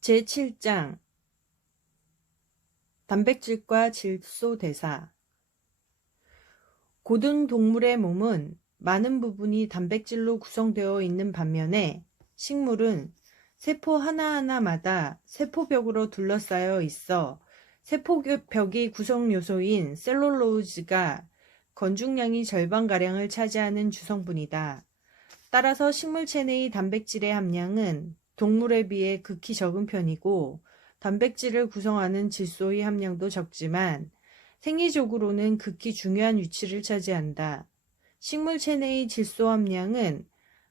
제7장 단백질과 질소 대사. 고등 동물의 몸은 많은 부분이 단백질로 구성되어 있는 반면에 식물은 세포 하나하나마다 세포벽으로 둘러싸여 있어 세포벽의 구성 요소인 셀룰로즈가 건중량이 절반가량을 차지하는 주성분이다. 따라서 식물체 내의 단백질의 함량은 동물에 비해 극히 적은 편이고 단백질을 구성하는 질소의 함량도 적지만 생리적으로는 극히 중요한 위치를 차지한다. 식물체 내의 질소 함량은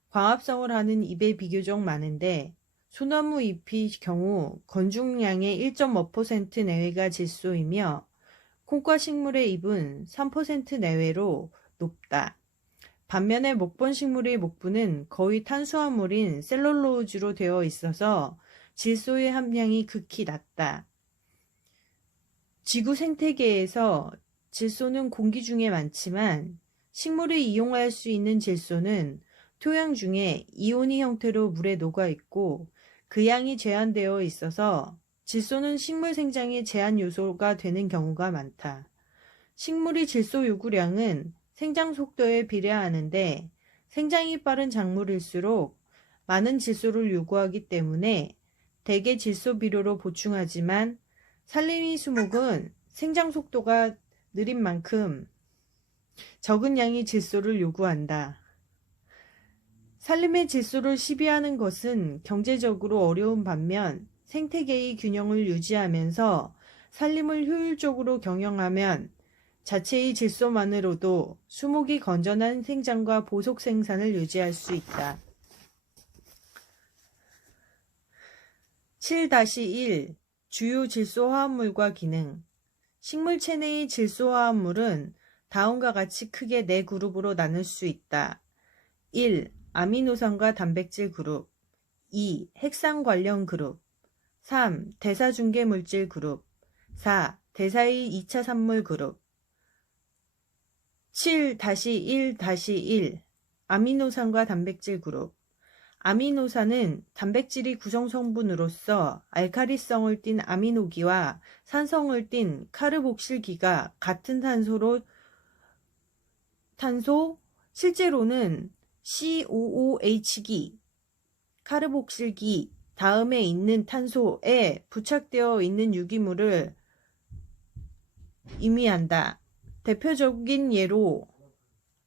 광합성을 하는 잎에 비교적 많은데 소나무 잎의 경우 건중량의 1.5% 내외가 질소이며 콩과 식물의 잎은 3% 내외로 높다. 반면에 목본식물의 목부는 거의 탄수화물인 셀룰로즈로 되어 있어서 질소의 함량이 극히 낮다. 지구 생태계에서 질소는 공기 중에 많지만 식물이 이용할 수 있는 질소는 토양 중에 이온이 형태로 물에 녹아 있고 그 양이 제한되어 있어서 질소는 식물 생장의 제한 요소가 되는 경우가 많다. 식물의 질소 요구량은 생장 속도에 비례하는데 생장이 빠른 작물일수록 많은 질소를 요구하기 때문에 대개 질소 비료로 보충하지만 산림의 수목은 생장 속도가 느린 만큼 적은 양의 질소를 요구한다. 산림의 질소를 시비하는 것은 경제적으로 어려운 반면 생태계의 균형을 유지하면서 산림을 효율적으로 경영하면 자체의 질소만으로도 수목이 건전한 생장과 보속 생산을 유지할 수 있다. 7-1 주요 질소 화합물과 기능. 식물 체내의 질소 화합물은 다음과 같이 크게 4그룹으로 나눌 수 있다. 1. 아미노산과 단백질 그룹. 2. 핵산 관련 그룹. 3. 대사중개 물질 그룹. 4. 대사의 2차 산물 그룹. 7-1-1 아미노산과 단백질 그룹. 아미노산은 단백질의 구성성분으로서 알카리성을 띤 아미노기와 산성을 띤 카르복실기가 같은 실제로는 COOH기, 카르복실기 다음에 있는 탄소에 부착되어 있는 유기물을 의미한다. 대표적인 예로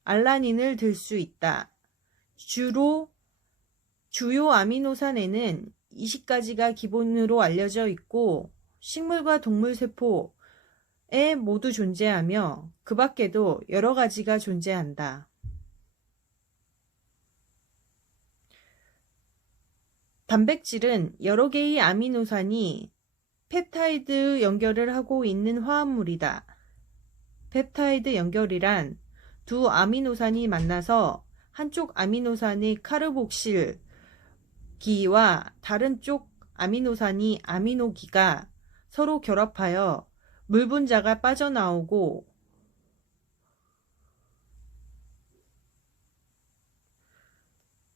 알라닌을 들 수 있다. 주요 아미노산에는 20가지가 기본으로 알려져 있고 식물과 동물 세포에 모두 존재하며 그 밖에도 여러 가지가 존재한다. 단백질은 여러 개의 아미노산이 펩타이드 연결을 하고 있는 화합물이다. 펩타이드 연결이란 두 아미노산이 만나서 한쪽 아미노산의 카르복실 기와 다른 쪽 아미노산이 아미노기가 서로 결합하여 물 분자가 빠져나오고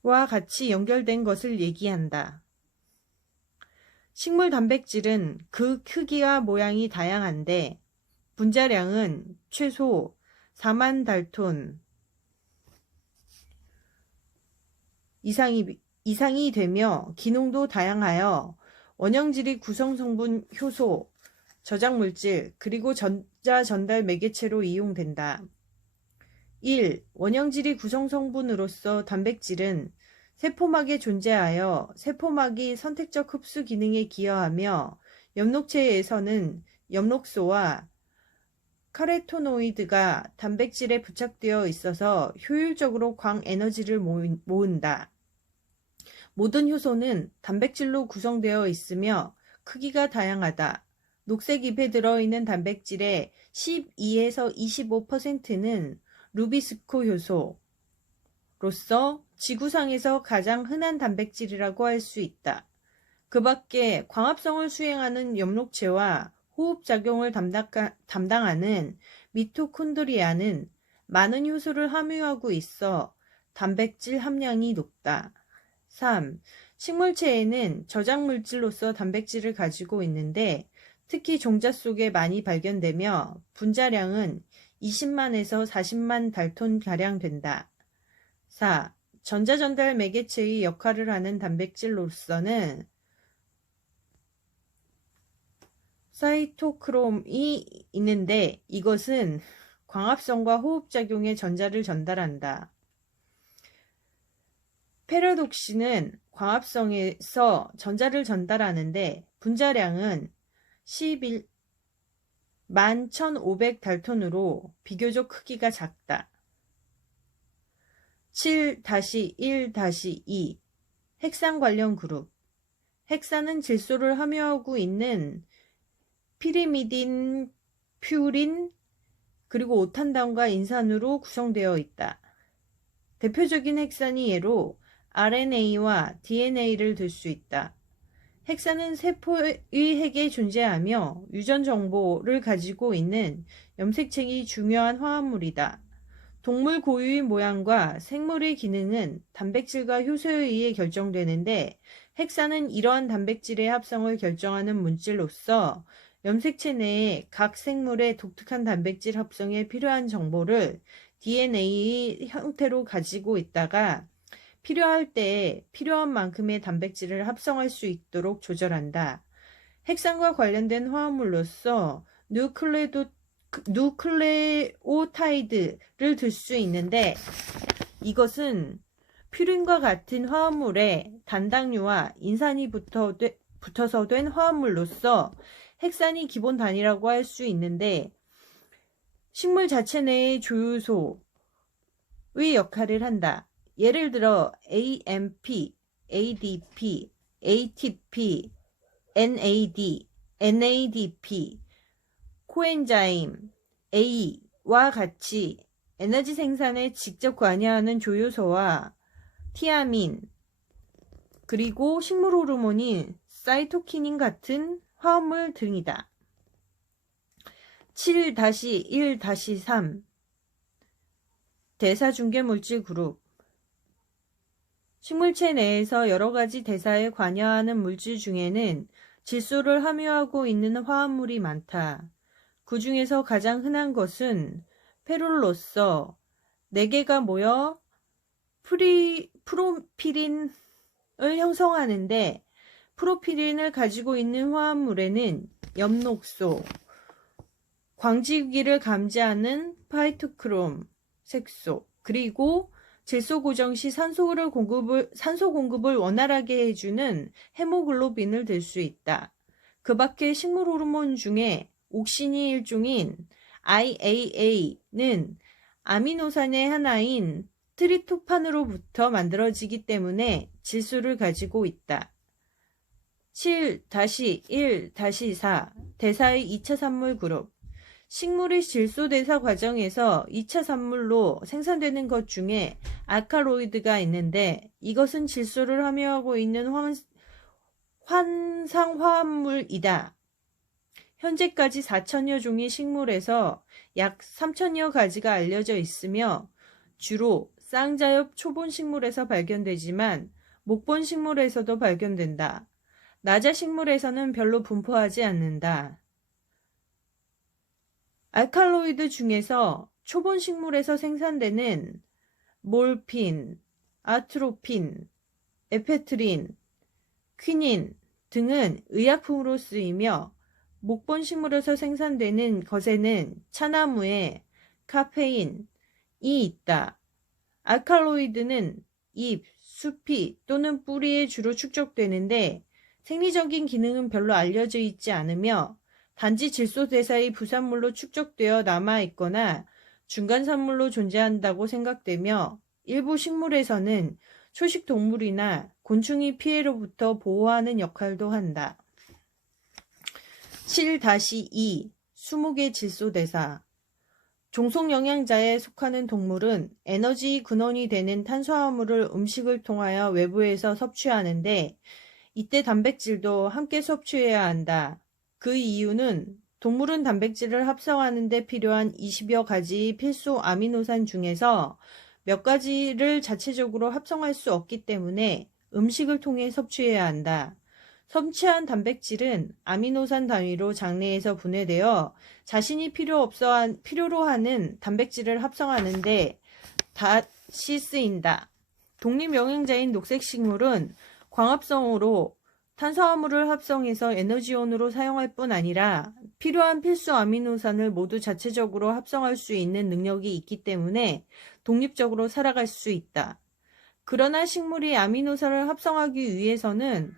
와 같이 연결된 것을 얘기한다. 식물 단백질은 그 크기와 모양이 다양한데 분자량은 최소 4만 달톤 이상이 되며 기능도 다양하여 원형질의 구성성분 효소, 저장물질, 그리고 전자전달 매개체로 이용된다. 1. 원형질의 구성성분으로서 단백질은 세포막에 존재하여 세포막이 선택적 흡수 기능에 기여하며 엽록체에서는 엽록소와 카로티노이드가 단백질에 부착되어 있어서 효율적으로 광에너지를 모은다. 모든 효소는 단백질로 구성되어 있으며 크기가 다양하다. 녹색 잎에 들어있는 단백질의 12에서 25%는 루비스코 효소로서 지구상에서 가장 흔한 단백질이라고 할 수 있다. 그 밖에 광합성을 수행하는 엽록체와 호흡작용을 담당하는 미토콘드리아는 많은 효소를 함유하고 있어 단백질 함량이 높다. 3. 식물체에는 저장물질로서 단백질을 가지고 있는데 특히 종자 속에 많이 발견되며 분자량은 20만에서 40만 달톤가량 된다. 4. 전자전달 매개체의 역할을 하는 단백질로서는 사이토크롬이 있는데 이것은 광합성과 호흡작용에 전자를 전달한다. 페로독신은 광합성에서 전자를 전달하는데 분자량은 11,500달톤으로 비교적 크기가 작다. 7-1-2 핵산 관련 그룹. 핵산은 질소를 함유하고 있는 피리미딘, 퓨린, 그리고 오탄단과 인산으로 구성되어 있다. 대표적인 핵산이 예로 RNA와 DNA를 들 수 있다. 핵산은 세포의 핵에 존재하며 유전 정보를 가지고 있는 염색체의 중요한 화합물이다. 동물 고유의 모양과 생물의 기능은 단백질과 효소에 의해 결정되는데 핵산은 이러한 단백질의 합성을 결정하는 물질로서 염색체 내에 각 생물의 독특한 단백질 합성에 필요한 정보를 DNA의 형태로 가지고 있다가 필요할 때에 필요한 만큼의 단백질을 합성할 수 있도록 조절한다. 핵산과 관련된 화합물로서 누클레오타이드를 들 수 있는데 이것은 퓨린과 같은 화합물에 단당류와 인산이 붙어서 된 화합물로서 핵산이 기본 단위라고 할 수 있는데 식물 자체 내의 조효소의 역할을 한다. 예를 들어 AMP, ADP, ATP, NAD, NADP, 코엔자임 A와 같이 에너지 생산에 직접 관여하는 조효소와 티아민, 그리고 식물 호르몬인 사이토키닌 같은 화합물 등이다. 7-1-3 대사중개물질 그룹. 식물체 내에서 여러가지 대사에 관여하는 물질 중에는 질소를 함유하고 있는 화합물이 많다. 그 중에서 가장 흔한 것은 페롤로서 4개가 모여 프로피린을 형성하는데 프로피린을 가지고 있는 화합물에는 엽록소, 광지기를 감지하는 파이토크롬, 색소, 그리고 질소 고정 시 산소 공급을 원활하게 해주는 헤모글로빈을 들 수 있다. 그 밖에 식물 호르몬 중에 옥신이 일종인 IAA는 아미노산의 하나인 트립토판으로부터 만들어지기 때문에 질소를 가지고 있다. 7-1-4 대사의 2차 산물 그룹. 식물의 질소 대사 과정에서 2차 산물로 생산되는 것 중에 알칼로이드가 있는데 이것은 질소를 함유하고 있는 환상화합물이다. 현재까지 4천여 종의 식물에서 약 3천여 가지가 알려져 있으며 주로 쌍자엽 초본 식물에서 발견되지만 목본 식물에서도 발견된다. 나자 식물에서는 별로 분포하지 않는다. 알칼로이드 중에서 초본 식물에서 생산되는 몰핀, 아트로핀, 에페트린, 퀴닌 등은 의약품으로 쓰이며 목본 식물에서 생산되는 것에는 차나무에 카페인이 있다. 알칼로이드는 잎, 수피 또는 뿌리에 주로 축적되는데 생리적인 기능은 별로 알려져 있지 않으며 단지 질소 대사의 부산물로 축적되어 남아있거나 중간산물로 존재한다고 생각되며 일부 식물에서는 초식 동물이나 곤충의 피해로부터 보호하는 역할도 한다. 7-2 수목의 질소 대사. 종속영양자에 속하는 동물은 에너지 근원이 되는 탄수화물을 음식을 통하여 외부에서 섭취하는데 이때 단백질도 함께 섭취해야 한다. 그 이유는 동물은 단백질을 합성하는 데 필요한 20여 가지 필수 아미노산 중에서 몇 가지를 자체적으로 합성할 수 없기 때문에 음식을 통해 섭취해야 한다. 섭취한 단백질은 아미노산 단위로 장내에서 분해되어 자신이 필요로 하는 단백질을 합성하는데 다시 쓰인다. 독립영양제인 녹색식물은 광합성으로 탄수화물을 합성해서 에너지원으로 사용할 뿐 아니라 필요한 필수 아미노산을 모두 자체적으로 합성할 수 있는 능력이 있기 때문에 독립적으로 살아갈 수 있다. 그러나 식물이 아미노산을 합성하기 위해서는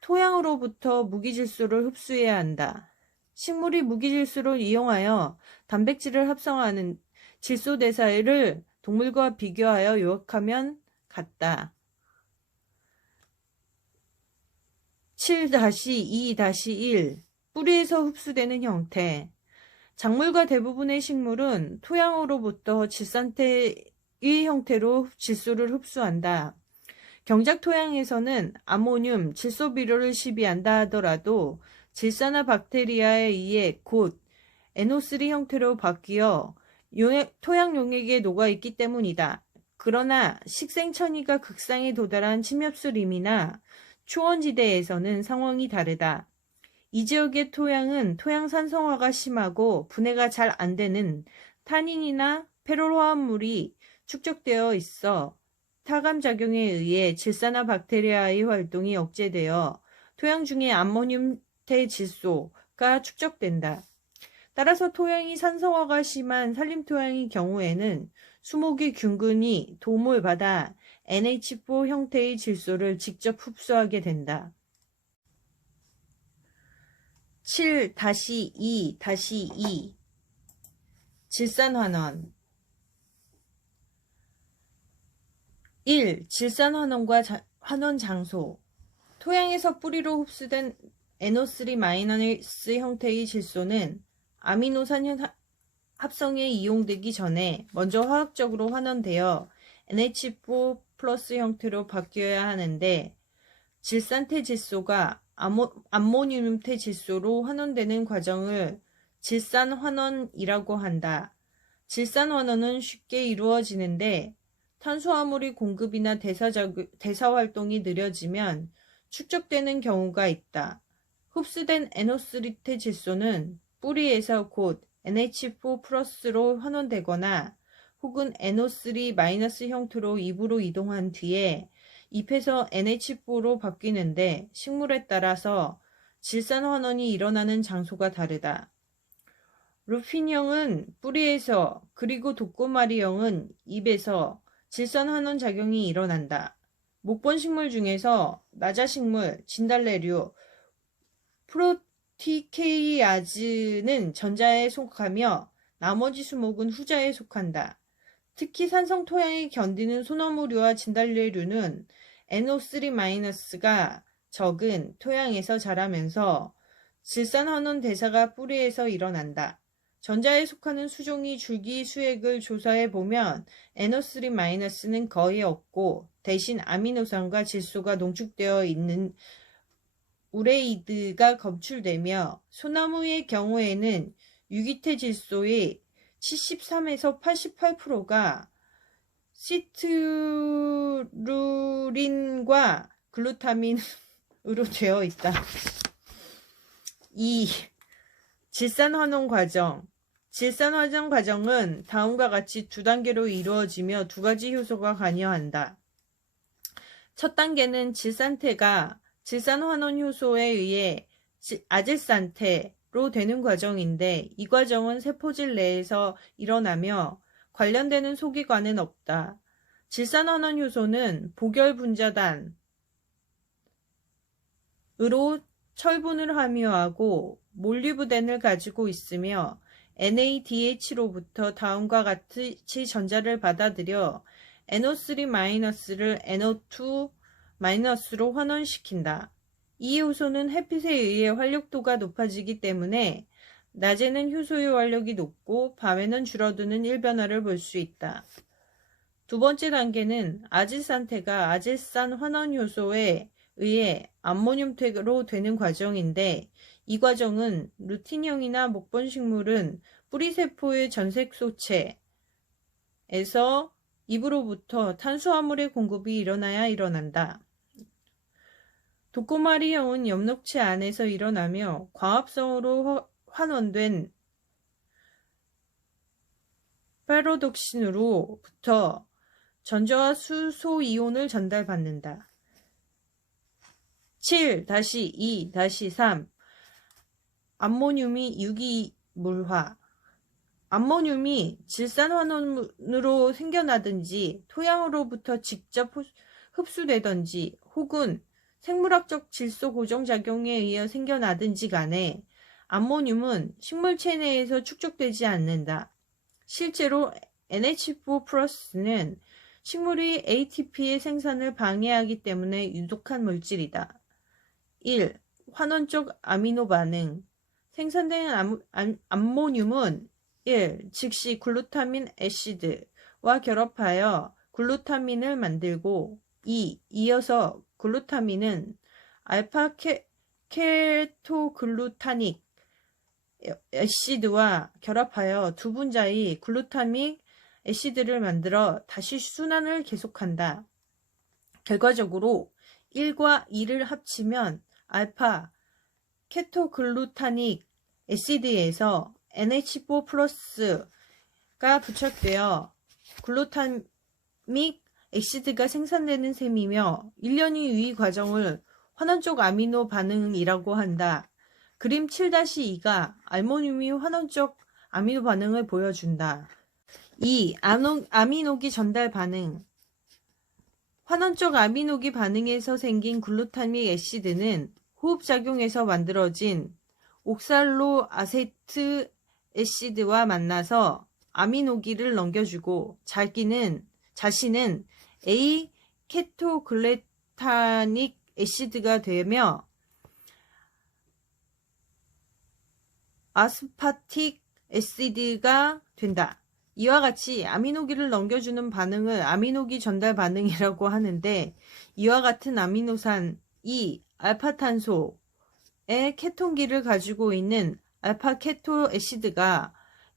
토양으로부터 무기질소를 흡수해야 한다. 식물이 무기질소를 이용하여 단백질을 합성하는 질소 대사를 동물과 비교하여 요약하면 같다. 7-2-1 뿌리에서 흡수되는 형태. 작물과 대부분의 식물은 토양으로부터 질산태의 형태로 질소를 흡수한다. 경작 토양에서는 아모늄, 질소 비료를 시비한다 하더라도 질산화 박테리아에 의해 곧 NO3 형태로 바뀌어 토양 용액에 녹아있기 때문이다. 그러나 식생천이가 극상에 도달한 침엽수림이나 초원지대에서는 상황이 다르다. 이 지역의 토양은 토양 산성화가 심하고 분해가 잘 안되는 타닌이나 페롤화합물이 축적되어 있어 타감작용에 의해 질산화 박테리아의 활동이 억제되어 토양 중에 암모늄태 질소가 축적된다. 따라서 토양이 산성화가 심한 산림토양의 경우에는 수목이 균근히 도움을 받아 NH4 형태의 질소를 직접 흡수하게 된다. 7-2-2 질산환원 1. 질산환원과 환원 장소. 토양에서 뿌리로 흡수된 NO3- 형태의 질소는 아미노산 합성에 이용되기 전에 먼저 화학적으로 환원되어 NH4 플러스 형태로 바뀌어야 하는데 질산태 질소가 암모늄태 질소로 환원되는 과정을 질산환원이라고 한다. 질산환원은 쉽게 이루어지는데 탄수화물의 공급이나 대사활동이 느려지면 축적되는 경우가 있다. 흡수된 NO3태 질소는 뿌리에서 곧 NH4 플러스로 환원되거나 혹은 NO3- 형태로 잎으로 이동한 뒤에 잎에서 NH4로 바뀌는데 식물에 따라서 질산환원이 일어나는 장소가 다르다. 루핀형은 뿌리에서 그리고 독고마리형은 잎에서 질산환원 작용이 일어난다. 목본식물 중에서 나자식물, 진달래류, 프로티케이아즈는 전자에 속하며 나머지 수목은 후자에 속한다. 특히 산성 토양에 견디는 소나무류와 진달래류는 NO3-가 적은 토양에서 자라면서 질산환원 대사가 뿌리에서 일어난다. 전자에 속하는 수종이 줄기 수액을 조사해 보면 NO3-는 거의 없고 대신 아미노산과 질소가 농축되어 있는 우레이드가 검출되며 소나무의 경우에는 유기태 질소의 73에서 88%가 시트루린과 글루타민으로 되어 있다. 2. 질산환원 과정. 질산환원 과정은 다음과 같이 두 단계로 이루어지며 두 가지 효소가 관여한다. 첫 단계는 질산태가 질산환원 효소에 의해 아질산태로 되는 과정인데 이 과정은 세포질 내에서 일어나며 관련되는 소기관은 없다. 질산환원 효소는 복열분자단으로 철분을 함유하고 몰리브덴을 가지고 있으며 NADH로부터 다음과 같이 전자를 받아들여 NO3-를 NO2-로 환원시킨다. 이 효소는 햇빛에 의해 활력도가 높아지기 때문에 낮에는 효소의 활력이 높고 밤에는 줄어드는 일변화를 볼 수 있다. 두 번째 단계는 아질산태가 아질산 환원 효소에 의해 암모늄태로 되는 과정인데 이 과정은 루틴형이나 목본식물은 뿌리세포의 전색소체에서 잎으로부터 탄수화물의 공급이 일어나야 일어난다. 도꼬마리형은 엽록체 안에서 일어나며 광합성으로 환원된 페로독신으로부터 전자와 수소 이온을 전달받는다. 7-2-3 암모늄이 유기물화. 암모늄이 질산환원으로 생겨나든지 토양으로부터 직접 흡수되든지 혹은 생물학적 질소 고정작용에 의해 생겨나든지 간에 암모늄은 식물체 내에서 축적되지 않는다. 실제로 NH4+는 식물의 ATP의 생산을 방해하기 때문에 유독한 물질이다. 1. 환원적 아미노 반응. 생산된 암모늄은 1. 즉시 글루타민 애시드와 결합하여 글루타민을 만들고 2. 이어서 글루타민은 알파 케토글루타닉 애시드와 결합하여 두 분자의 글루타믹 애시드를 만들어 다시 순환을 계속한다. 결과적으로 1과 2를 합치면 알파 케토글루타닉 애시드에서 NH4+가 부착되어 글루타믹 애시드가 생산되는 셈이며 1년의 유의 과정을 환원적 아미노 반응이라고 한다. 그림 7-2가 알모늄이 환원적 아미노 반응을 보여준다. 2. 아미노기 전달 반응. 환원적 아미노기 반응에서 생긴 글루타믹 애시드는 호흡작용에서 만들어진 옥살로 아세트 애시드와 만나서 아미노기를 넘겨주고 자신은 A 케토글루타닉 애시드가 되며 아스파틱 애시드가 된다. 이와 같이 아미노기를 넘겨주는 반응을 아미노기 전달 반응이라고 하는데, 이와 같은 아미노산이 알파탄소의 케톤기를 가지고 있는 알파 케토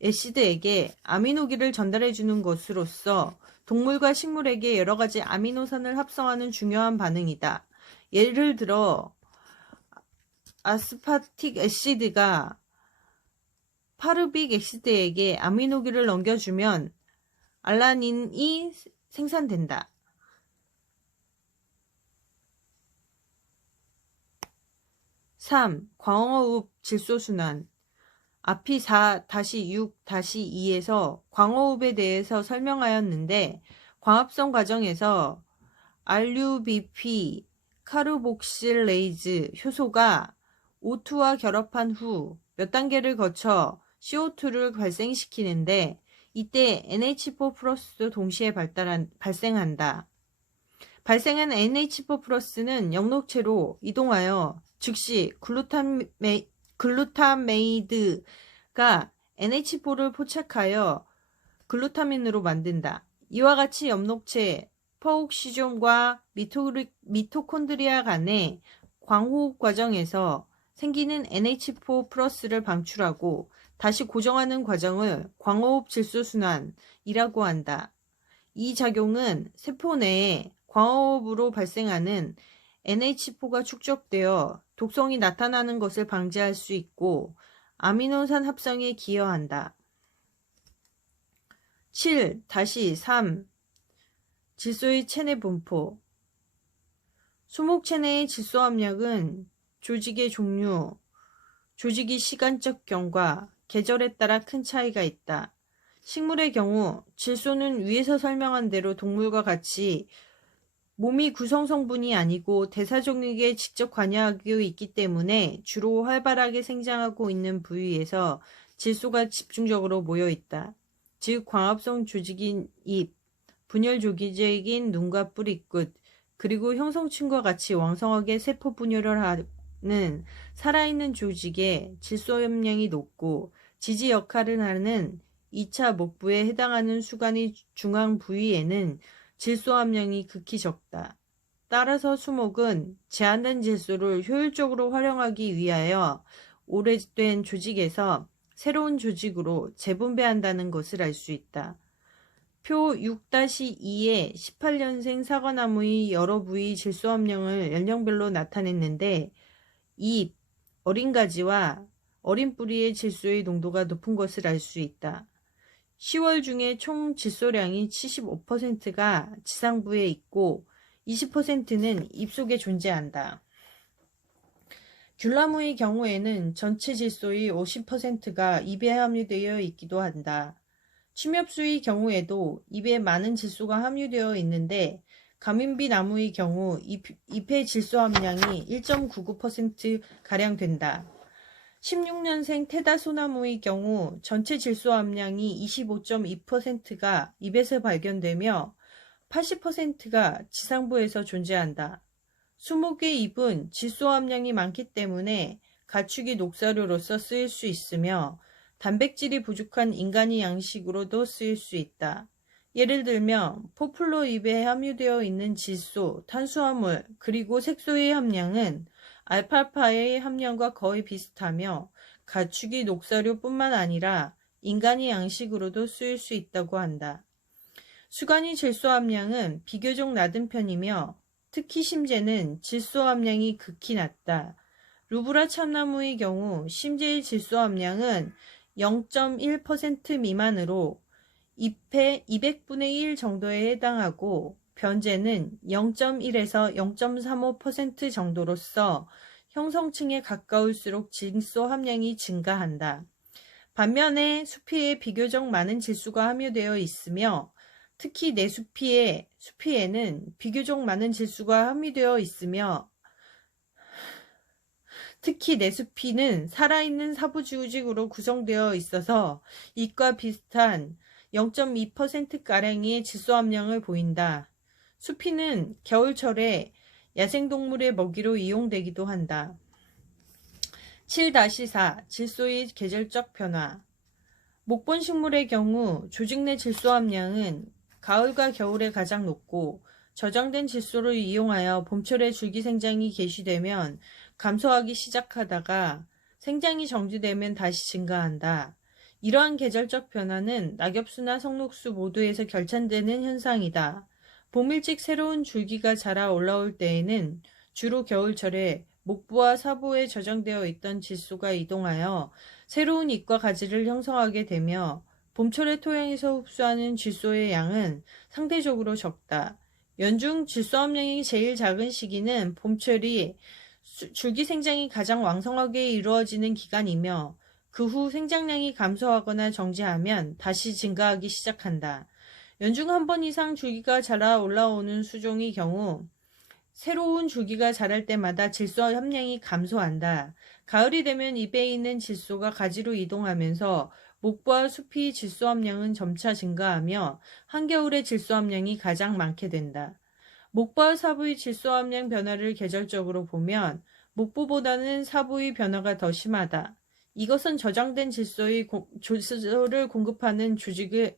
애시드에게 아미노기를 전달해주는 것으로서 동물과 식물에게 여러가지 아미노산을 합성하는 중요한 반응이다. 예를 들어 아스파틱 애시드가 파르빅 애시드에게 아미노기를 넘겨주면 알라닌이 생산된다. 3. 광허흡 질소순환. 앞이 4-6-2에서 광허흡에 대해서 설명하였는데, 광합성 과정에서 RUBP 카르복실레이즈 효소가 O2와 결합한 후 몇 단계를 거쳐 CO2를 발생시키는데, 이때 NH4+도 동시에 발생한다. 발생한 NH4+는 영록체로 이동하여 즉시 글루타메이드가 NH4를 포착하여 글루타민으로 만든다. 이와 같이 엽록체 퍼옥시존과 미토콘드리아 간의 광호흡 과정에서 생기는 NH4+를 방출하고 다시 고정하는 과정을 광호흡 질소순환이라고 한다. 이 작용은 세포 내에 광호흡으로 발생하는 NH4가 축적되어 독성이 나타나는 것을 방지할 수 있고 아미노산 합성에 기여한다. 7-3 질소의 체내 분포. 수목체내의 질소 함량은 조직의 종류, 조직의 시간적 경과, 계절에 따라 큰 차이가 있다. 식물의 경우 질소는 위에서 설명한 대로 동물과 같이 몸이 구성 성분이 아니고 대사종에게 직접 관여하고 있기 때문에 주로 활발하게 생장하고 있는 부위에서 질소가 집중적으로 모여 있다. 즉 광합성 조직인 잎, 분열 조직인 눈과 뿌리끝, 그리고 형성층과 같이 왕성하게 세포 분열을 하는 살아있는 조직에 질소 함량이 높고 지지 역할을 하는 2차 목부에 해당하는 수간의 중앙 부위에는 질소 함량이 극히 적다. 따라서 수목은 제한된 질소를 효율적으로 활용하기 위하여 오래된 조직에서 새로운 조직으로 재분배한다는 것을 알 수 있다. 표 6-2의 18년생 사과나무의 여러 부위 질소 함량을 연령별로 나타냈는데 잎, 어린 가지와 어린 뿌리의 질소의 농도가 높은 것을 알 수 있다. 10월 중에 총 질소량이 75%가 지상부에 있고 20%는 잎 속에 존재한다. 귤나무의 경우에는 전체 질소의 50%가 잎에 함유되어 있기도 한다. 침엽수의 경우에도 잎에 많은 질소가 함유되어 있는데 가민비 나무의 경우 잎의 질소 함량이 1.99%가량 된다. 16년생 테다소나무의 경우 전체 질소 함량이 25.2%가 잎에서 발견되며 80%가 지상부에서 존재한다. 20개 잎은 질소 함량이 많기 때문에 가축이 녹사료로서 쓰일 수 있으며 단백질이 부족한 인간의 양식으로도 쓰일 수 있다. 예를 들면 포플러 잎에 함유되어 있는 질소, 탄수화물, 그리고 색소의 함량은 알팔파의 함량과 거의 비슷하며 가축이 녹사료뿐만 아니라 인간의 양식으로도 쓰일 수 있다고 한다. 수간의 질소 함량은 비교적 낮은 편이며 특히 심재는 질소 함량이 극히 낮다. 루브라 참나무의 경우 심재의 질소 함량은 0.1% 미만으로 잎의 200분의 1 정도에 해당하고 변재는 0.1에서 0.35% 정도로서 형성층에 가까울수록 질소 함량이 증가한다. 반면에 수피에 비교적 많은 질소가 함유되어 있으며 특히 수피에는 비교적 많은 질소가 함유되어 있으며 특히 내수피는 살아있는 사부조직으로 구성되어 있어서 잎과 비슷한 0.2%가량의 질소 함량을 보인다. 수피는 겨울철에 야생동물의 먹이로 이용되기도 한다. 7-4 질소의 계절적 변화. 목본 식물의 경우 조직 내 질소 함량은 가을과 겨울에 가장 높고 저장된 질소를 이용하여 봄철에 줄기 생장이 개시되면 감소하기 시작하다가 생장이 정지되면 다시 증가한다. 이러한 계절적 변화는 낙엽수나 석록수 모두에서 결산되는 현상이다. 봄 일찍 새로운 줄기가 자라 올라올 때에는 주로 겨울철에 목부와 사부에 저장되어 있던 질소가 이동하여 새로운 잎과 가지를 형성하게 되며 봄철에 토양에서 흡수하는 질소의 양은 상대적으로 적다. 연중 질소 함량이 제일 작은 시기는 봄철이 줄기 생장이 가장 왕성하게 이루어지는 기간이며 그 후 생장량이 감소하거나 정지하면 다시 증가하기 시작한다. 연중 한 번 이상 줄기가 자라 올라오는 수종의 경우 새로운 줄기가 자랄 때마다 질소 함량이 감소한다. 가을이 되면 잎에 있는 질소가 가지로 이동하면서 목과 숲의 질소 함량은 점차 증가하며 한겨울에 질소 함량이 가장 많게 된다. 목과 사부의 질소 함량 변화를 계절적으로 보면 목부보다는 사부의 변화가 더 심하다. 이것은 저장된 질소를 공급하는 조직은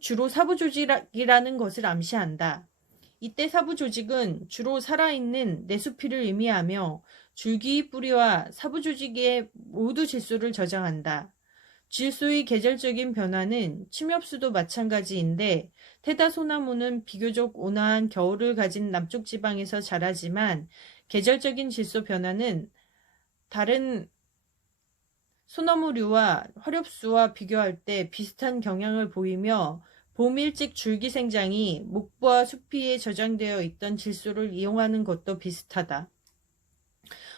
주로 사부 조직이라는 것을 암시한다. 이때 사부 조직은 주로 살아있는 내수피를 의미하며 줄기 뿌리와 사부 조직에 모두 질소를 저장한다. 질소의 계절적인 변화는 침엽수도 마찬가지인데 테다소나무는 비교적 온화한 겨울을 가진 남쪽 지방에서 자라지만 계절적인 질소 변화는 다른 소나무류와 화렵수와 비교할 때 비슷한 경향을 보이며 봄 일찍 줄기 생장이 목부와 수피에 저장되어 있던 질소를 이용하는 것도 비슷하다.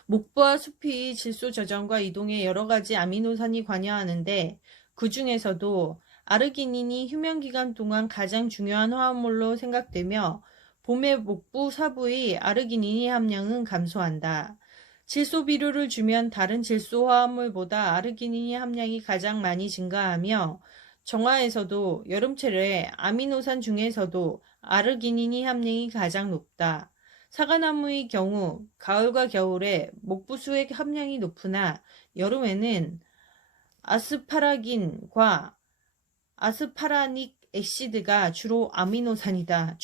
목부와 수피의 질소 저장과 이동에 여러 가지 아미노산이 관여하는데 그 중에서도 아르기닌이 휴면기간 동안 가장 중요한 화합물로 생각되며 봄의 목부 사부의 아르기닌의 함량은 감소한다. 질소 비료를 주면 다른 질소 화합물보다 아르기닌의 함량이 가장 많이 증가하며 정화에서도 여름철에 아미노산 중에서도 아르기닌의 함량이 가장 높다. 사과나무의 경우 가을과 겨울에 목부수의 함량이 높으나 여름에는 아스파라긴과 아스파라닉 애시드가 주요 아미노산이다.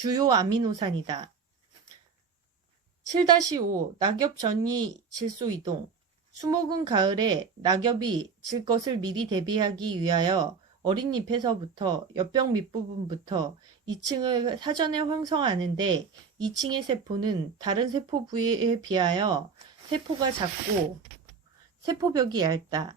7-5 낙엽 전이 질소 이동. 수목은 가을에 낙엽이 질 것을 미리 대비하기 위하여 어린 잎에서부터 엽병 밑부분부터 2층을 사전에 형성하는데 2층의 세포는 다른 세포 부위에 비하여 세포가 작고 세포벽이 얇다.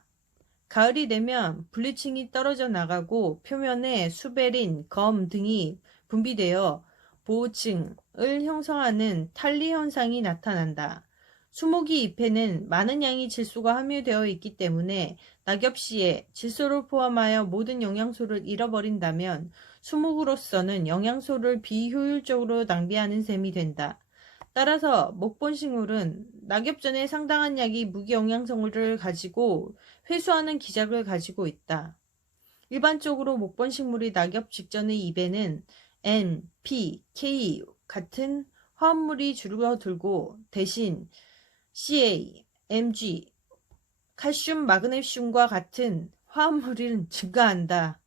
가을이 되면 분리층이 떨어져 나가고 표면에 수베린, 검 등이 분비되어 보호층을 형성하는 탈리 현상이 나타난다. 수목이 잎에는 많은 양의 질소가 함유되어 있기 때문에 낙엽 시에 질소를 포함하여 모든 영양소를 잃어버린다면 수목으로서는 영양소를 비효율적으로 낭비하는 셈이 된다. 따라서 목본식물은 낙엽 전에 상당한 양의 무기영양성을 가지고 회수하는 기작을 가지고 있다. 일반적으로 목본식물이 낙엽 직전의 잎에는 N, P, K 같은 화합물이 줄어들고 대신 Ca, Mg, 칼슘, 마그네슘과 같은 화합물은 증가한다.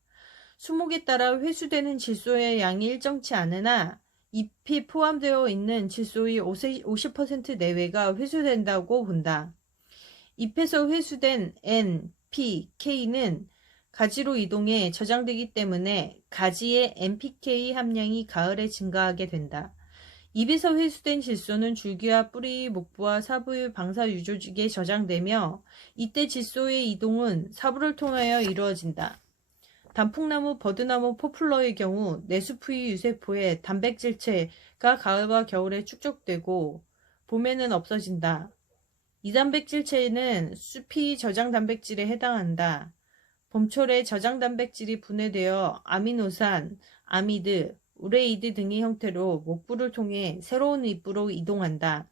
수목에 따라 회수되는 질소의 양이 일정치 않으나 잎이 포함되어 있는 질소의 50% 내외가 회수된다고 본다. 잎에서 회수된 N, P, K는 가지로 이동해 저장되기 때문에 가지의 NPK 함량이 가을에 증가하게 된다. 잎에서 회수된 질소는 줄기와 뿌리, 목부와 사부의 방사 유조직에 저장되며 이때 질소의 이동은 사부를 통하여 이루어진다. 단풍나무, 버드나무, 포플러의 경우 내수부의 유세포에 단백질체가 가을과 겨울에 축적되고 봄에는 없어진다. 이 단백질체는 숲이 저장 단백질에 해당한다. 봄철에 저장 단백질이 분해되어 아미노산, 아미드, 우레이드 등의 형태로 목부를 통해 새로운 잎으로 이동한다.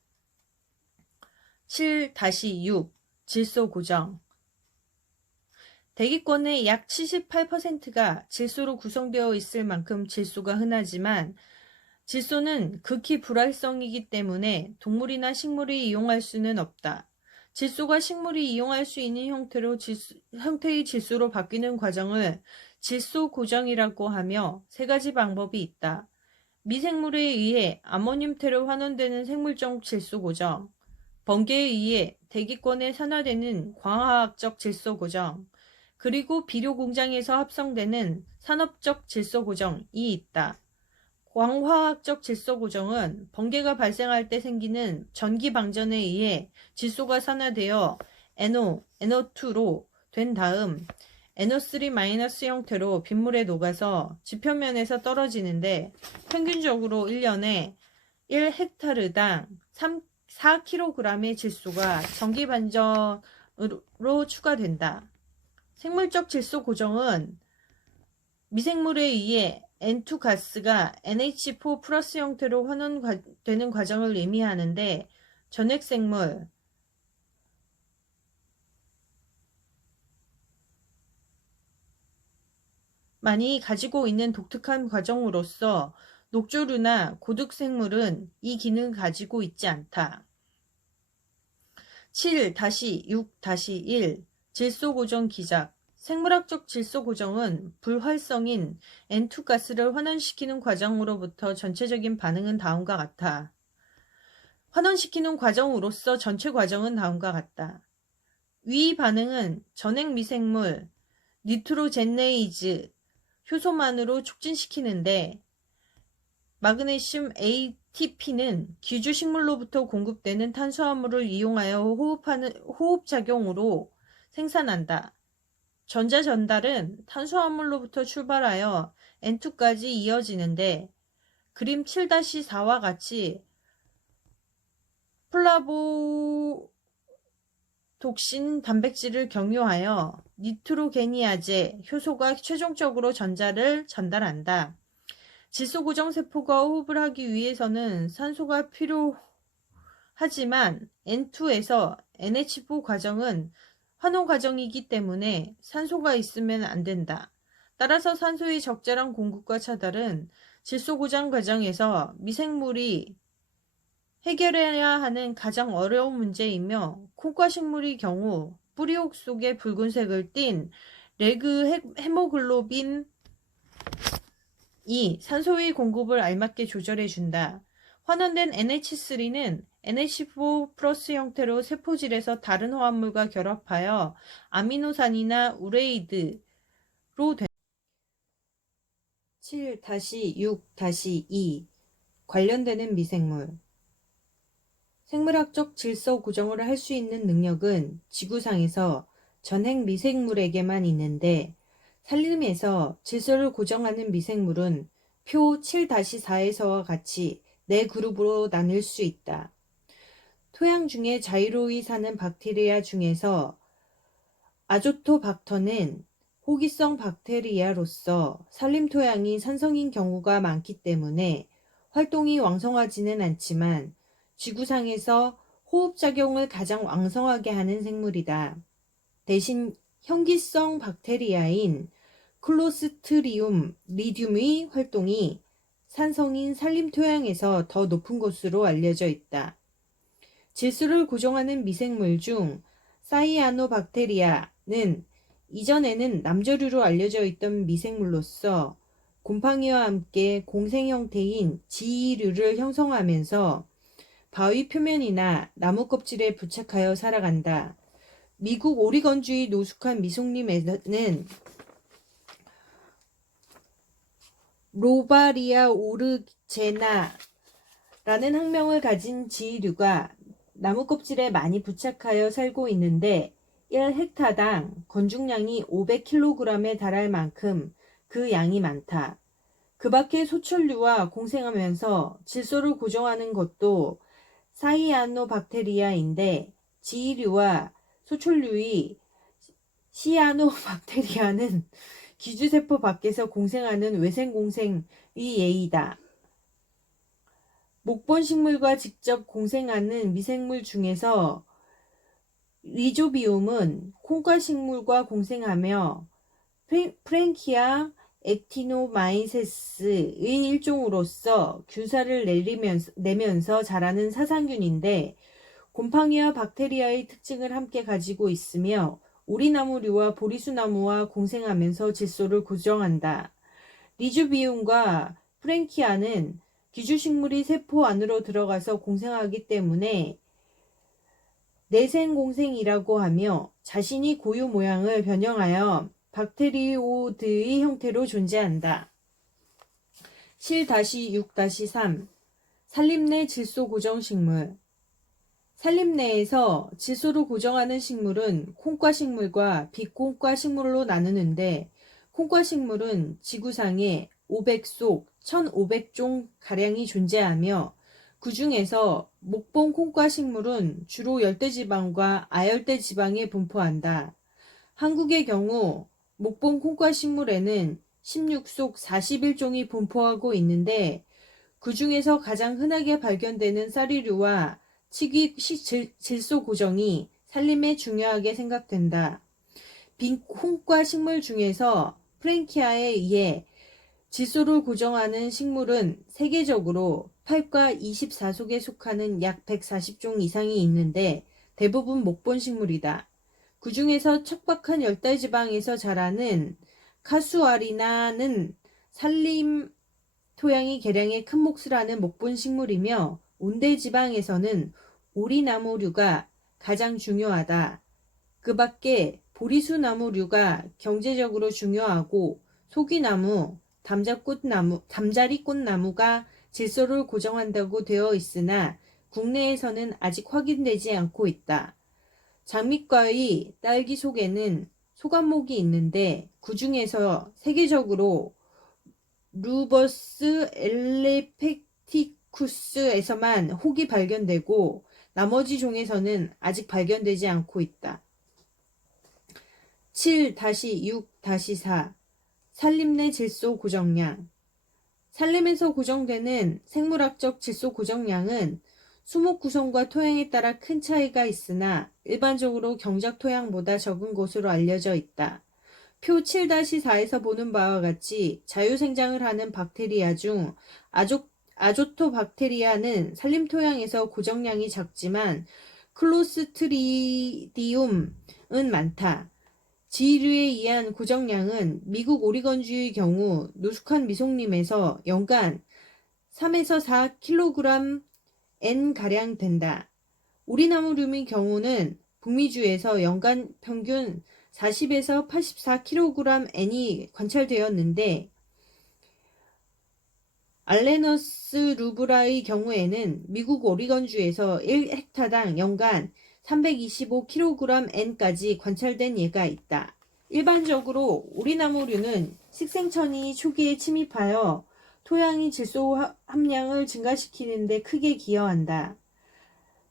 7-6 질소 고정. 대기권의 약 78%가 질소로 구성되어 있을 만큼 질소가 흔하지만 질소는 극히 불활성이기 때문에 동물이나 식물이 이용할 수는 없다. 질소가 식물이 이용할 수 있는 형태의 질소로 바뀌는 과정을 질소 고정이라고 하며 세 가지 방법이 있다. 미생물에 의해 아모늄태로 환원되는 생물적 질소 고정, 번개에 의해 대기권에 산화되는 광화학적 질소 고정, 그리고 비료 공장에서 합성되는 산업적 질소 고정이 있다. 광화학적 질소 고정은 번개가 발생할 때 생기는 전기 방전에 의해 질소가 산화되어 NO2로 된 다음 NO3- 형태로 빗물에 녹아서 지표면에서 떨어지는데 평균적으로 1년에 1헥타르당 4kg의 질소가 전기 반전으로 추가된다. 생물적 질소 고정은 미생물에 의해 N2 가스가 NH4 플러스 형태로 환원되는 과정을 의미하는데 전액생물, 많이 가지고 있는 독특한 과정으로서 녹조류나 고득생물은 이 기능을 가지고 있지 않다. 7-6-1 질소 고정 기작. 생물학적 질소 고정은 불활성인 N2 가스를 환원시키는 과정으로부터 전체적인 반응은 다음과 같아. 환원시키는 과정으로서 전체 과정은 다음과 같다. 위 반응은 전액 미생물 니트로젠네이즈 효소만으로 촉진시키는데 마그네슘 ATP는 기주식물로부터 공급되는 탄수화물을 이용하여 호흡작용으로 생산한다. 전자전달은 탄수화물로부터 출발하여 N2까지 이어지는데 그림 7-4와 같이 플라보독신 단백질을 경유하여 니트로게니아제 효소가 최종적으로 전자를 전달한다. 질소 고정 세포가 호흡을 하기 위해서는 산소가 필요하지만 N2에서 NH4 과정은 환원 과정이기 때문에 산소가 있으면 안 된다. 따라서 산소의 적절한 공급과 차달은 질소 고정 과정에서 미생물이 해결해야 하는 가장 어려운 문제이며 콩과 식물의 경우 뿌리옥 속에 붉은색을 띤 레그 헤모글로빈이 산소의 공급을 알맞게 조절해준다. 환원된 NH3는 NH4 플러스 형태로 세포질에서 다른 화합물과 결합하여 아미노산이나 우레이드로 된 7-6-2 관련되는 미생물 생물학적 질서 고정을 할 수 있는 능력은 지구상에서 전행 미생물에게만 있는데 산림에서 질서를 고정하는 미생물은 표 7-4에서와 같이 4그룹으로 나눌 수 있다. 토양 중에 자유로이 사는 박테리아 중에서 아조토박터는 호기성 박테리아로서 산림 토양이 산성인 경우가 많기 때문에 활동이 왕성하지는 않지만 지구상에서 호흡작용을 가장 왕성하게 하는 생물이다. 대신 현기성 박테리아인 클로스트리움 리듐의 활동이 산성인 산림 토양에서 더 높은 것으로 알려져 있다. 질소를 고정하는 미생물 중 사이아노박테리아는 이전에는 남조류로 알려져 있던 미생물로서 곰팡이와 함께 공생 형태인 지이류를 형성하면서 바위 표면이나 나무 껍질에 부착하여 살아간다. 미국 오리건주의 노숙한 미송림에는 로바리아 오르제나라는 학명을 가진 지이류가 나무 껍질에 많이 부착하여 살고 있는데 1헥타당 건중량이 500kg에 달할 만큼 그 양이 많다. 그 밖에 소철류와 공생하면서 질소를 고정하는 것도 사이아노박테리아인데 지이류와 소철류의 시아노박테리아는 기주세포 밖에서 공생하는 외생공생의 예이다. 목본식물과 직접 공생하는 미생물 중에서 리조비움은 콩과식물과 공생하며 프랭키아 액티노마이세스의 일종으로서 균사를 내면서 자라는 사상균인데 곰팡이와 박테리아의 특징을 함께 가지고 있으며 오리나무류와 보리수나무와 공생하면서 질소를 고정한다. 리조비움과 프랭키아는 기주식물이 세포 안으로 들어가서 공생하기 때문에 내생공생이라고 하며 자신이 고유 모양을 변형하여 박테리오드의 형태로 존재한다. 7-6-3 산림 내 질소 고정 식물 산림 내에서 질소를 고정하는 식물은 콩과식물과 비콩과식물로 나누는데 콩과식물은 지구상에 500속 1500종 가량이 존재하며 그 중에서 목본 콩과식물은 주로 열대지방과 아열대지방에 분포한다. 한국의 경우 목본 콩과식물에는 16속 41종이 분포하고 있는데 그 중에서 가장 흔하게 발견되는 쌀이류와 치귀 질소 고정이 산림에 중요하게 생각된다. 빈콩과 식물 중에서 프랭키아에 의해 질소를 고정하는 식물은 세계적으로 8과 24속에 속하는 약 140종 이상이 있는데 대부분 목본 식물이다. 그 중에서 척박한 열대지방에서 자라는 카수아리나는 산림 토양이 개량에 큰 몫을 하는 목본 식물이며 온대지방에서는 오리나무류가 가장 중요하다. 그 밖에 보리수나무류가 경제적으로 중요하고 소귀나무, 잠자리꽃나무가 질소를 고정한다고 되어 있으나 국내에서는 아직 확인되지 않고 있다. 장미과의 딸기 속에는 소감목이 있는데 그 중에서 세계적으로 루버스 엘레펙티쿠스에서만 혹이 발견되고 나머지 종에서는 아직 발견되지 않고 있다. 7-6-4 산림 내 질소 고정량 산림에서 고정되는 생물학적 질소 고정량은 수목 구성과 토양에 따라 큰 차이가 있으나 일반적으로 경작 토양보다 적은 것으로 알려져 있다. 표 7-4에서 보는 바와 같이 자유생장을 하는 박테리아 중 아조토박테리아는 산림 토양에서 고정량이 작지만 클로스트리디움은 많다. 지류에 의한 고정량은 미국 오리건주의 경우 노숙한 미송림에서 연간 3에서 4kg N가량 된다. 오리나무륨의 경우는 북미주에서 연간 평균 40에서 84kg N이 관찰되었는데 알레너스 루브라의 경우에는 미국 오리건주에서 1헥타당 연간 325kg N까지 관찰된 예가 있다. 일반적으로 오리나무류는 식생천이 초기에 침입하여 토양의 질소 함량을 증가시키는 데 크게 기여한다.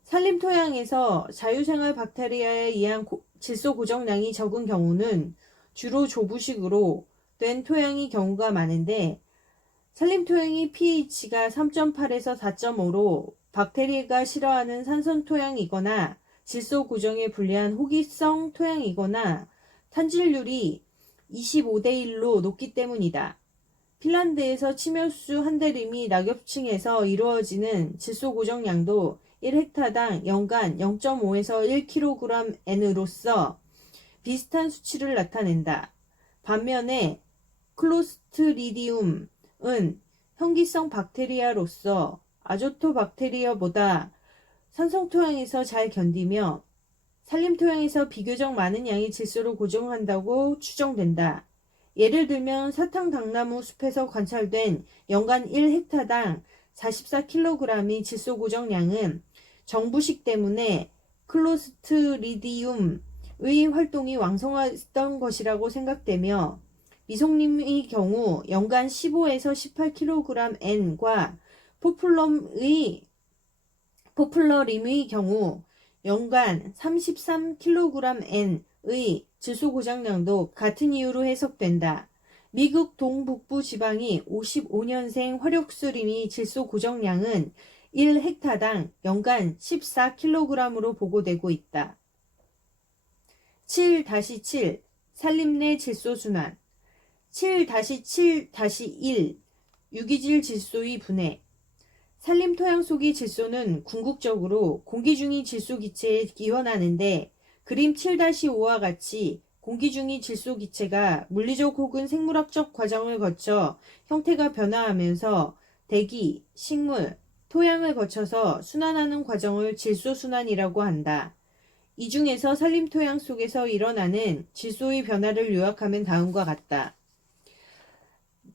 산림 토양에서 자유생활 박테리아에 의한 질소 고정량이 적은 경우는 주로 조부식으로 된 토양의 경우가 많은데 산림 토양의 pH가 3.8에서 4.5로 박테리아가 싫어하는 산성 토양이거나 질소 고정에 불리한 호기성 토양이거나 탄질률이 25대 1로 높기 때문이다. 핀란드에서 침엽수 한대림이 낙엽층에서 이루어지는 질소 고정량도 1헥타당 연간 0.5에서 1kg N으로서 비슷한 수치를 나타낸다. 반면에 클로스트리디움은 현기성 박테리아로서 아조토박테리아보다 산성토양에서 잘 견디며 산림토양에서 비교적 많은 양의 질소를 고정한다고 추정된다. 예를 들면 사탕당나무 숲에서 관찰된 연간 1헥타당 44kg의 질소 고정량은 정부식 때문에 클로스트리디움의 활동이 왕성했던 것이라고 생각되며 미송림의 경우 연간 15에서 18kg N과 포플러림의 경우 연간 33kg N의 질소 고정량도 같은 이유로 해석된다. 미국 동북부 지방의 55년생 화력수림의 질소 고정량은 1헥타당 연간 14kg으로 보고되고 있다. 7-7 산림 내 질소 순환 7-7-1 유기질 질소의 분해 산림 토양 속의 질소는 궁극적으로 공기 중의 질소 기체에 기원하는데 그림 7-5와 같이 공기 중의 질소 기체가 물리적 혹은 생물학적 과정을 거쳐 형태가 변화하면서 대기, 식물, 토양을 거쳐서 순환하는 과정을 질소순환이라고 한다. 이 중에서 산림토양 속에서 일어나는 질소의 변화를 요약하면 다음과 같다.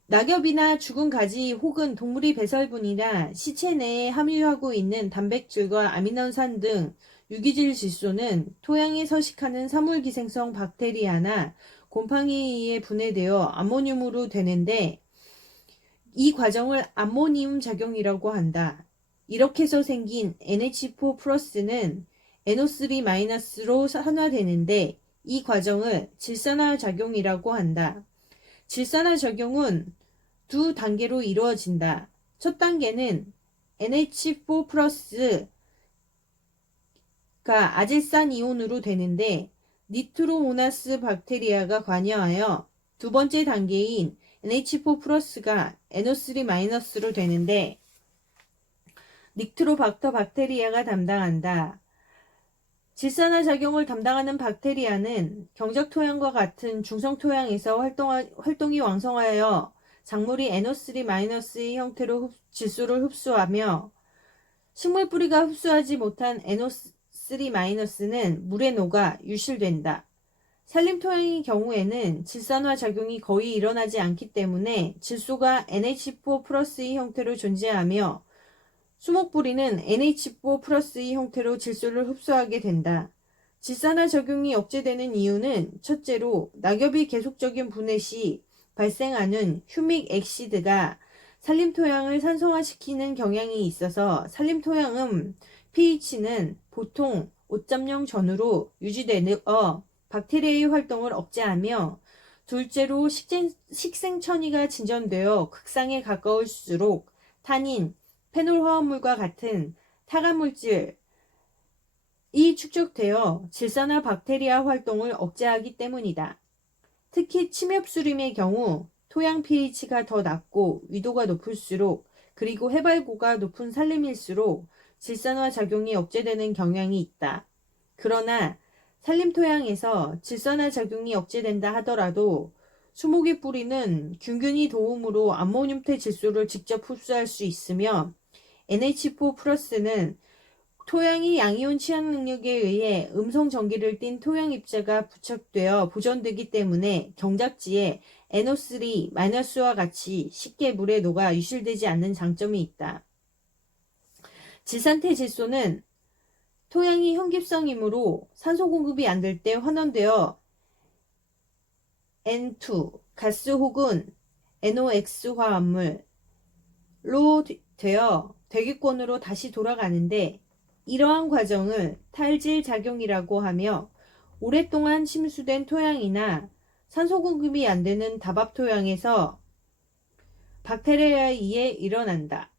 낙엽이나 죽은 가지 혹은 동물의 배설분이나 시체 내에 함유하고 있는 단백질과 아미노산 등 유기질 질소는 토양에 서식하는 사물기생성 박테리아나 곰팡이에 의해 분해되어 암모늄으로 되는데 이 과정을 암모니움 작용이라고 한다. 이렇게 해서 생긴 NH4+는 NO3-로 산화되는데 이 과정을 질산화 작용이라고 한다. 질산화 작용은 두 단계로 이루어진다. 첫 단계는 NH4+가 아질산 이온으로 되는데 니트로모나스 박테리아가 관여하여 두 번째 단계인 NH4+가 NO3-로 되는데 닉트로박터 박테리아가 담당한다. 질산화 작용을 담당하는 박테리아는 경적 토양과 같은 중성 토양에서 활동이 왕성하여 작물이 NO3-의 형태로 질소를 흡수하며 식물 뿌리가 흡수하지 못한 NO3-는 물에 녹아 유실된다. 산림 토양의 경우에는 질산화 작용이 거의 일어나지 않기 때문에 질소가 NH4+의 형태로 존재하며 수목뿌리는 NH4+의 형태로 질소를 흡수하게 된다. 질산화 작용이 억제되는 이유는 첫째로 낙엽이 계속적인 분해 시 발생하는 휴믹 엑시드가 산림토양을 산성화시키는 경향이 있어서 산림토양은 pH는 보통 5.0 전후로 유지되어 박테리아의 활동을 억제하며 둘째로 식생천이가 진전되어 극상에 가까울수록 탄닌, 페놀 화합물과 같은 타간물질이 축적되어 질산화 박테리아 활동을 억제하기 때문이다. 특히 침엽수림의 경우 토양 pH가 더 낮고 위도가 높을수록 그리고 해발고가 높은 산림일수록 질산화 작용이 억제되는 경향이 있다. 그러나 산림토양에서 질산화 작용이 억제된다 하더라도 수목의 뿌리는 균균이 도움으로 암모늄태 질소를 직접 흡수할 수 있으며 NH4+는 토양이 양이온 취한 능력에 의해 음성 전기를 띤 토양 입자가 부착되어 보존되기 때문에 경작지에 NO3-와 같이 쉽게 물에 녹아 유실되지 않는 장점이 있다. 질산태 질소는 토양이 현깁성이므로 산소 공급이 안 될 때 환원되어 N2, 가스 혹은 NOx 화합물로 되어 대기권으로 다시 돌아가는데 이러한 과정을 탈질 작용이라고 하며 오랫동안 침수된 토양이나 산소 공급이 안 되는 다밥 토양에서 박테리아에 의해 일어난다.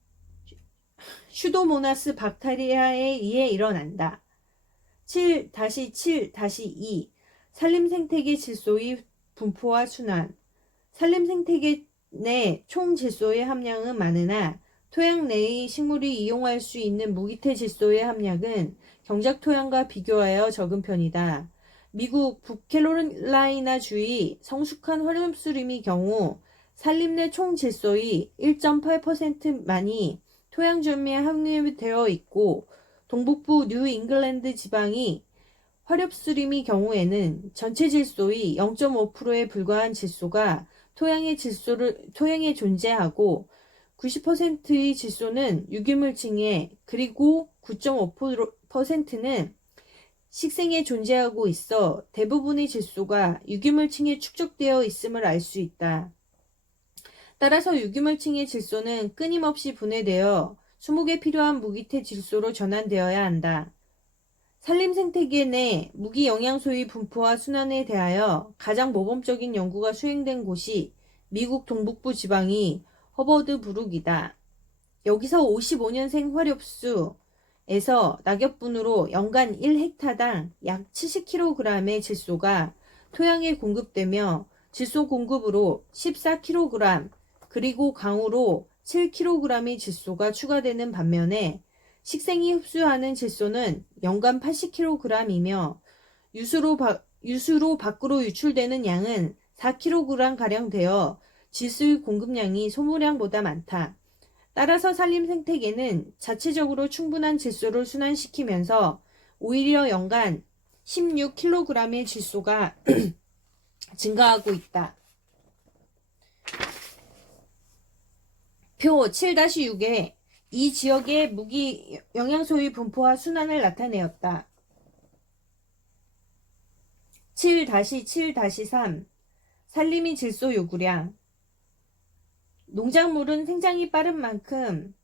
슈도모나스 박테리아에 의해 일어난다. 7-7-2 산림생태계 질소의 분포와 순환. 산림생태계 내 총 질소의 함량은 많으나 토양 내의 식물이 이용할 수 있는 무기태 질소의 함량은 경작 토양과 비교하여 적은 편이다. 미국 북캐롤라이나 주의 성숙한 화염수림의 경우 산림 내 총 질소의 1.8%만이 토양점에 함유되어 있고 동북부 뉴 잉글랜드 지방의 화렵수림의 경우에는 전체 질소의 0.5%에 불과한 질소가 토양에 존재하고 90%의 질소는 유기물층에 그리고 9.5%는 식생에 존재하고 있어 대부분의 질소가 유기물층에 축적되어 있음을 알 수 있다. 따라서 유기물층의 질소는 끊임없이 분해되어 수목에 필요한 무기태 질소로 전환되어야 한다. 산림생태계 내 무기영양소의 분포와 순환에 대하여 가장 모범적인 연구가 수행된 곳이 미국 동북부 지방의 허버드 브룩이다. 여기서 55년생 화렵수에서 낙엽분으로 연간 1헥타당 약 70kg의 질소가 토양에 공급되며 질소 공급으로 14kg 그리고 강우로 7kg의 질소가 추가되는 반면에 식생이 흡수하는 질소는 연간 80kg이며 유수로 밖으로 유출되는 양은 4kg가량 되어 질소의 공급량이 소모량보다 많다. 따라서 산림생태계는 자체적으로 충분한 질소를 순환시키면서 오히려 연간 16kg의 질소가 증가하고 있다. 표 7-6에 이 지역의 무기 영양소의 분포와 순환을 나타내었다. 7-7-3 산림의 질소 요구량. 농작물은 생장이 빠른 만큼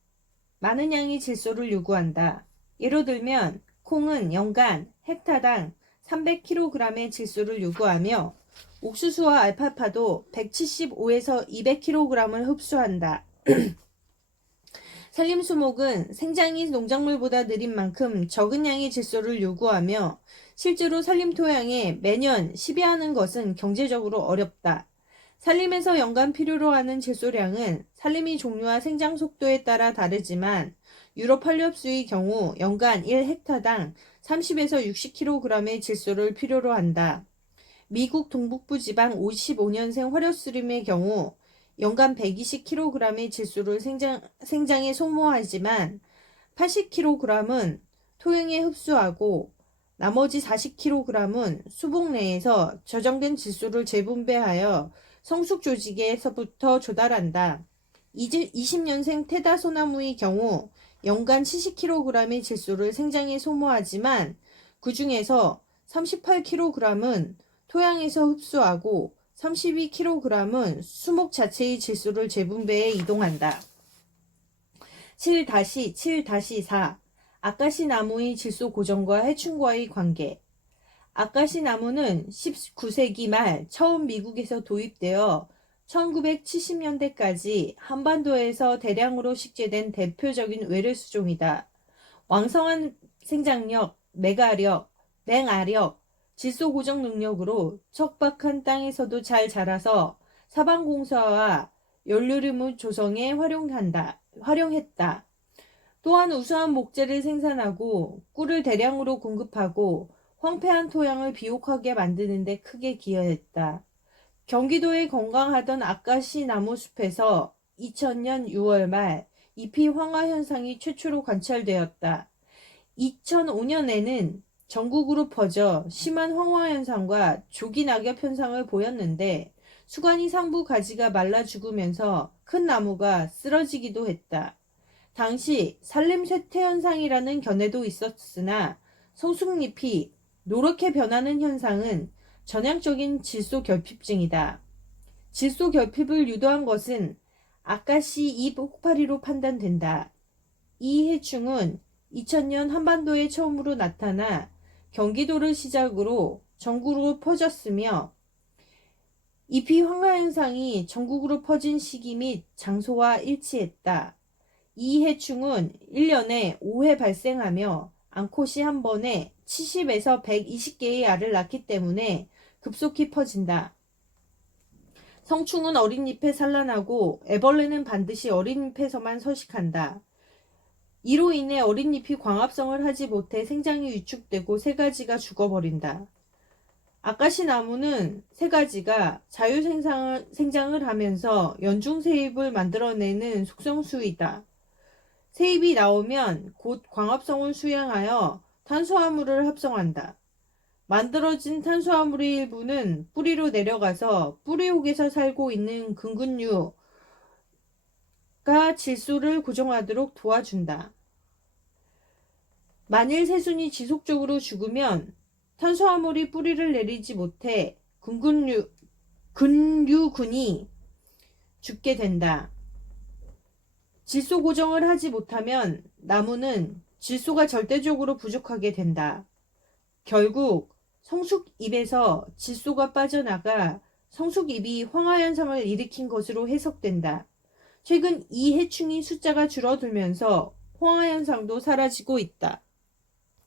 많은 양의 질소를 요구한다. 예로 들면 콩은 연간 헥타당 300kg의 질소를 요구하며 옥수수와 알파파도 175에서 200kg을 흡수한다. 산림수목은 생장이 농작물보다 느린 만큼 적은 양의 질소를 요구하며 실제로 산림토양에 매년 시비하는 것은 경제적으로 어렵다. 산림에서 연간 필요로 하는 질소량은 산림의 종류와 생장 속도에 따라 다르지만 유럽 한렵수의 경우 연간 1헥타당 30에서 60kg의 질소를 필요로 한다. 미국 동북부 지방 55년생 화렵수림의 경우 연간 120kg의 질소를 생장에 소모하지만 80kg은 토양에 흡수하고 나머지 40kg은 수복 내에서 저장된 질소를 재분배하여 성숙 조직에서부터 조달한다. 20년생 테다 소나무의 경우 연간 70kg의 질소를 생장에 소모하지만 그 중에서 38kg은 토양에서 흡수하고 32kg은 수목 자체의 질소를 재분배해 이동한다. 7-7-4 아카시 나무의 질소 고정과 해충과의 관계. 아카시 나무는 19세기 말 처음 미국에서 도입되어 1970년대까지 한반도에서 대량으로 식재된 대표적인 외래수종이다. 왕성한 생장력, 맹아력, 질소 고정 능력으로 척박한 땅에서도 잘 자라서 사방공사와 연료류무 조성에 활용했다. 또한 우수한 목재를 생산하고 꿀을 대량으로 공급하고 황폐한 토양을 비옥하게 만드는 데 크게 기여했다. 경기도의 건강하던 아카시 나무 숲에서 2000년 6월 말 잎이 황화 현상이 최초로 관찰되었다. 2005년에는 전국으로 퍼져 심한 황화 현상과 조기 낙엽 현상을 보였는데 수관이 상부 가지가 말라 죽으면서 큰 나무가 쓰러지기도 했다. 당시 산림 쇠퇴 현상이라는 견해도 있었으나 성숙잎이 노랗게 변하는 현상은 전형적인 질소 결핍증이다. 질소 결핍을 유도한 것은 아카시 잎 혹파리로 판단된다. 이 해충은 2000년 한반도에 처음으로 나타나 경기도를 시작으로 전국으로 퍼졌으며 잎이 황화 현상이 전국으로 퍼진 시기 및 장소와 일치했다. 이 해충은 1년에 5회 발생하며 암컷이 한 번에 70에서 120개의 알을 낳기 때문에 급속히 퍼진다. 성충은 어린 잎에 산란하고 애벌레는 반드시 어린 잎에서만 서식한다. 이로 인해 어린 잎이 광합성을 하지 못해 생장이 위축되고 새가지가 죽어버린다. 아카시 나무는 새가지가 자유생장을 하면서 연중새잎을 만들어내는 숙성수이다. 새잎이 나오면 곧 광합성을 수행하여 탄수화물을 합성한다. 만들어진 탄수화물의 일부는 뿌리로 내려가서 뿌리옥에서 살고 있는 근근류가 질소를 고정하도록 도와준다. 만일 새순이 지속적으로 죽으면 탄수화물이 뿌리를 내리지 못해 근류군이 죽게 된다. 질소 고정을 하지 못하면 나무는 질소가 절대적으로 부족하게 된다. 결국 성숙잎에서 질소가 빠져나가 성숙잎이 황화 현상을 일으킨 것으로 해석된다. 최근 이 해충이 숫자가 줄어들면서 황화 현상도 사라지고 있다.